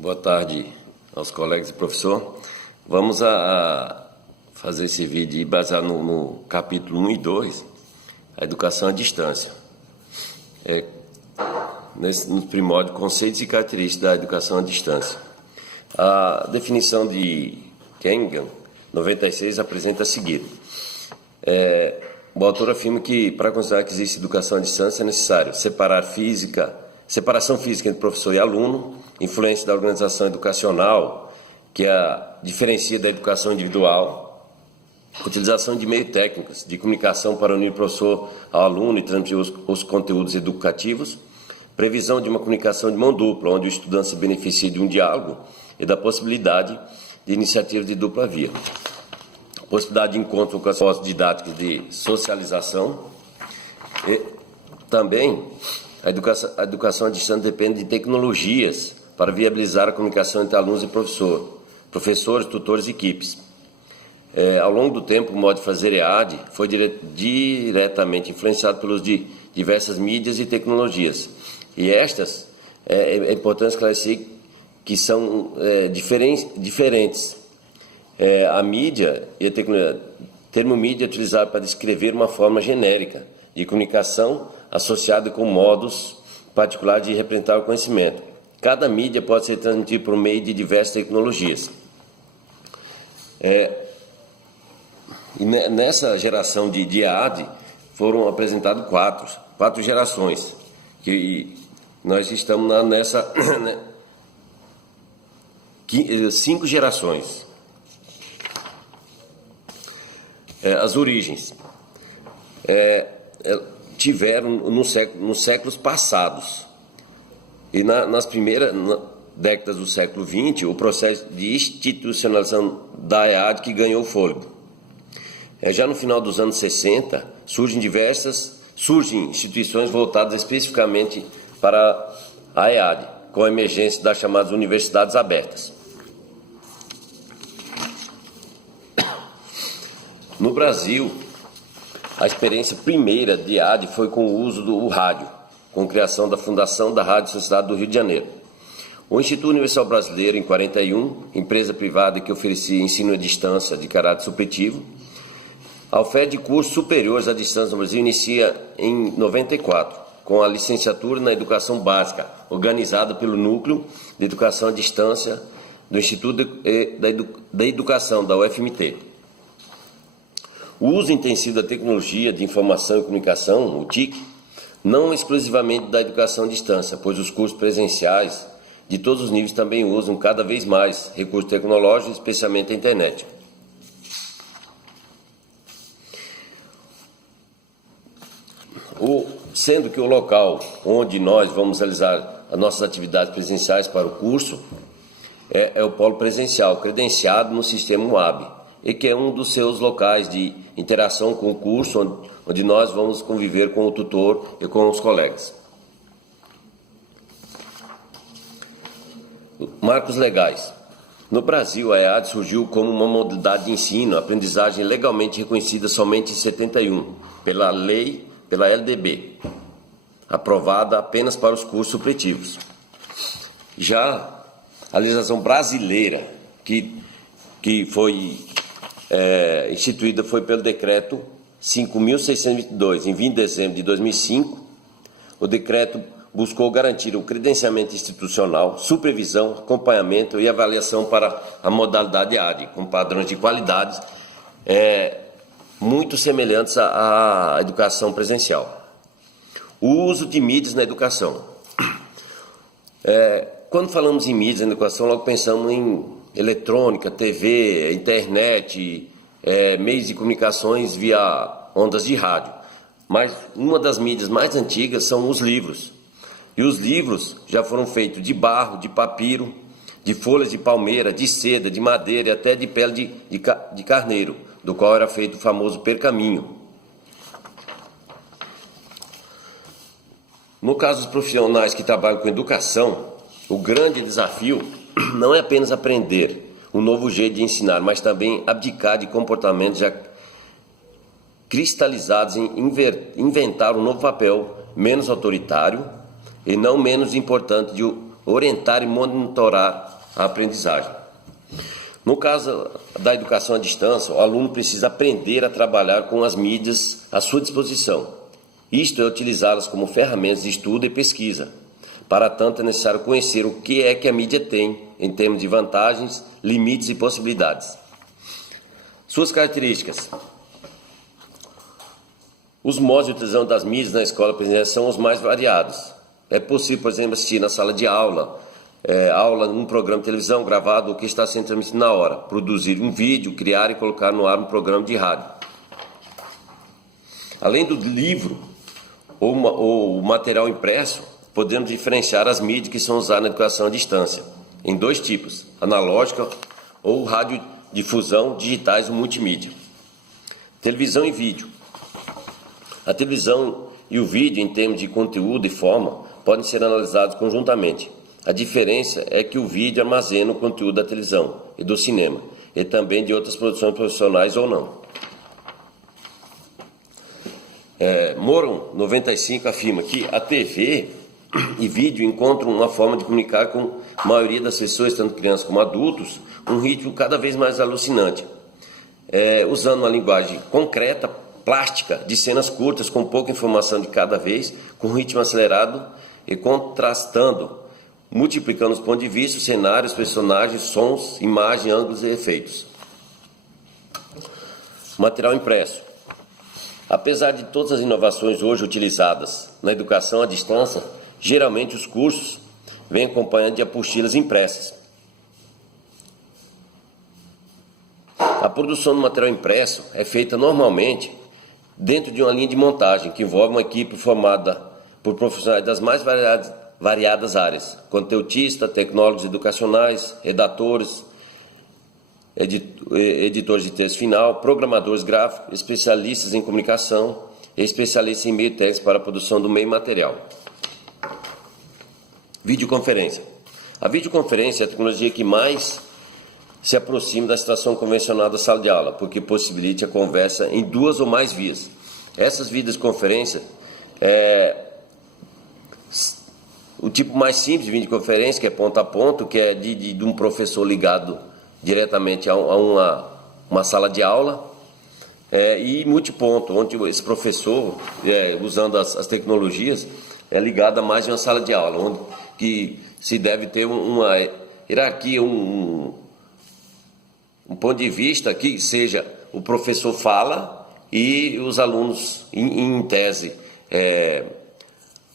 Boa tarde aos colegas e professor. Vamos a fazer esse vídeo baseado no capítulo 1 e 2, a educação à distância. No primórdio, conceitos e características da educação à distância. A definição de Kengan, 96, apresenta a seguir. O autor afirma que, para considerar que existe educação à distância, é necessário separação física entre professor e aluno, influência da organização educacional, que a diferencia da educação individual, utilização de meios técnicos de comunicação para unir o professor ao aluno e transmitir os conteúdos educativos, previsão de uma comunicação de mão dupla, onde o estudante se beneficia de um diálogo e da possibilidade de iniciativas de dupla via, possibilidade de encontro com as formas didáticas de socialização e também a educação à distância depende de tecnologias para viabilizar a comunicação entre alunos e professores, tutores e equipes. Ao longo do tempo, o modo de fazer EAD foi diretamente influenciado pelas diversas mídias e tecnologias. E estas, é importante esclarecer que são diferentes. A mídia e a tecnologia, termo mídia é utilizado para descrever uma forma genérica de comunicação associada com modos particulares de representar o conhecimento. Cada mídia pode ser transmitida por meio de diversas tecnologias. E nessa geração de EAD foram apresentadas quatro gerações, que nós estamos nessa 5 gerações. As origens tiveram nos séculos passados e nas primeiras décadas do século XX o processo de institucionalização da EAD que ganhou fôlego. Já no final dos anos 60 surgem instituições voltadas especificamente para a EAD, com a emergência das chamadas universidades abertas. No Brasil, a experiência primeira de EAD foi com o uso do rádio, com a criação da Fundação da Rádio Sociedade do Rio de Janeiro. O Instituto Universal Brasileiro, em 41, empresa privada que oferecia ensino à distância de caráter supletivo. A oferta de cursos superiores à distância no Brasil inicia em 94, com a licenciatura na Educação Básica, organizada pelo Núcleo de Educação à Distância do Instituto da Educação, da UFMT. O uso intensivo da tecnologia de informação e comunicação, o TIC, não exclusivamente da educação à distância, pois os cursos presenciais de todos os níveis também usam cada vez mais recursos tecnológicos, especialmente a internet. Sendo que o local onde nós vamos realizar as nossas atividades presenciais para o curso é o polo presencial, credenciado no sistema UAB, e que é um dos seus locais de interação com o curso, onde nós vamos conviver com o tutor e com os colegas. Marcos legais. No Brasil, a EAD surgiu como uma modalidade de ensino, aprendizagem legalmente reconhecida somente em 71, pela LDB, aprovada apenas para os cursos supletivos. Já a legislação brasileira, que foi instituída foi pelo decreto 5.622, em 20 de dezembro de 2005. O decreto buscou garantir o credenciamento institucional, supervisão, acompanhamento e avaliação para a modalidade EAD, com padrões de qualidade muito semelhantes à educação presencial. O uso de mídias na educação. Quando falamos em mídias na educação, logo pensamos em eletrônica, TV, internet, meios de comunicações via ondas de rádio. Mas uma das mídias mais antigas são os livros. E os livros já foram feitos de barro, de papiro, de folhas de palmeira, de seda, de madeira e até de pele de carneiro, do qual era feito o famoso pergaminho. No caso dos profissionais que trabalham com educação, o grande desafio não é apenas aprender um novo jeito de ensinar, mas também abdicar de comportamentos já cristalizados em inventar um novo papel menos autoritário e não menos importante de orientar e monitorar a aprendizagem. No caso da educação à distância, o aluno precisa aprender a trabalhar com as mídias à sua disposição. Isto é, utilizá-las como ferramentas de estudo e pesquisa. Para tanto, é necessário conhecer o que é que a mídia tem em termos de vantagens, limites e possibilidades. Suas características. Os modos de utilização das mídias na escola presencial são os mais variados. É possível, por exemplo, assistir na sala de aula, aula num programa de televisão gravado, o que está sendo transmitido na hora, produzir um vídeo, criar e colocar no ar um programa de rádio. Além do livro ou material impresso, podemos diferenciar as mídias que são usadas na educação à distância, em dois tipos, analógica ou radiodifusão, digitais ou multimídia. Televisão e vídeo. A televisão e o vídeo, em termos de conteúdo e forma, podem ser analisados conjuntamente. A diferença é que o vídeo armazena o conteúdo da televisão e do cinema, e também de outras produções profissionais ou não. Moron 95 afirma que a TV e vídeo encontram uma forma de comunicar com a maioria das pessoas, tanto crianças como adultos, um ritmo cada vez mais alucinante, usando uma linguagem concreta, plástica, de cenas curtas, com pouca informação de cada vez, com ritmo acelerado e contrastando, multiplicando os pontos de vista, cenários, personagens, sons, imagens, ângulos e efeitos. Material impresso. Apesar de todas as inovações hoje utilizadas na educação à distância, geralmente os cursos vêm acompanhando de apostilas impressas. A produção do material impresso é feita normalmente dentro de uma linha de montagem que envolve uma equipe formada por profissionais das mais variadas áreas, conteudistas, tecnólogos educacionais, redatores, editores de texto final, programadores gráficos, especialistas em comunicação e especialistas em meio técnico para a produção do meio material. Videoconferência. A videoconferência é a tecnologia que mais se aproxima da situação convencional da sala de aula, porque possibilita a conversa em duas ou mais vias. Essas videoconferências o tipo mais simples de videoconferência, que é ponto a ponto, que é de um professor ligado diretamente a uma sala de aula, e multiponto, onde esse professor, usando as tecnologias, é ligado a mais de uma sala de aula, onde que se deve ter uma hierarquia, um ponto de vista que seja o professor fala e os alunos, em tese,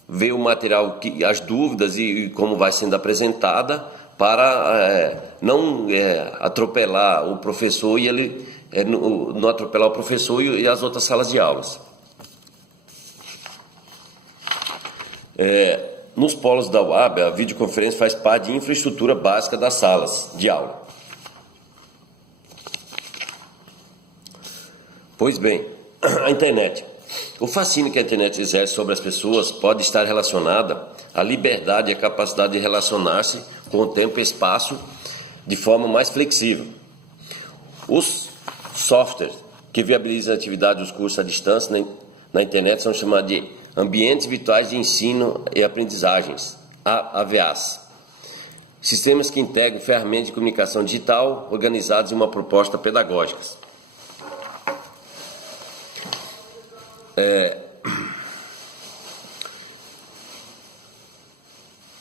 ver o material, as dúvidas e como vai sendo apresentada, para não atropelar o professor e ele não atropelar o professor e as outras salas de aulas. Nos polos da UAB, a videoconferência faz parte de infraestrutura básica das salas de aula. Pois bem, a internet. O fascínio que a internet exerce sobre as pessoas pode estar relacionada à liberdade e à capacidade de relacionar-se com o tempo e espaço de forma mais flexível. Os softwares que viabilizam a atividade dos cursos à distância na internet são chamados de ambientes virtuais de ensino e aprendizagens, AVAs. Sistemas que integram ferramentas de comunicação digital organizados em uma proposta pedagógica.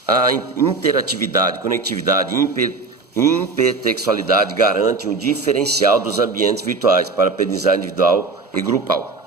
A interatividade, conectividade e hipertextualidade garante um diferencial dos ambientes virtuais para aprendizagem individual e grupal.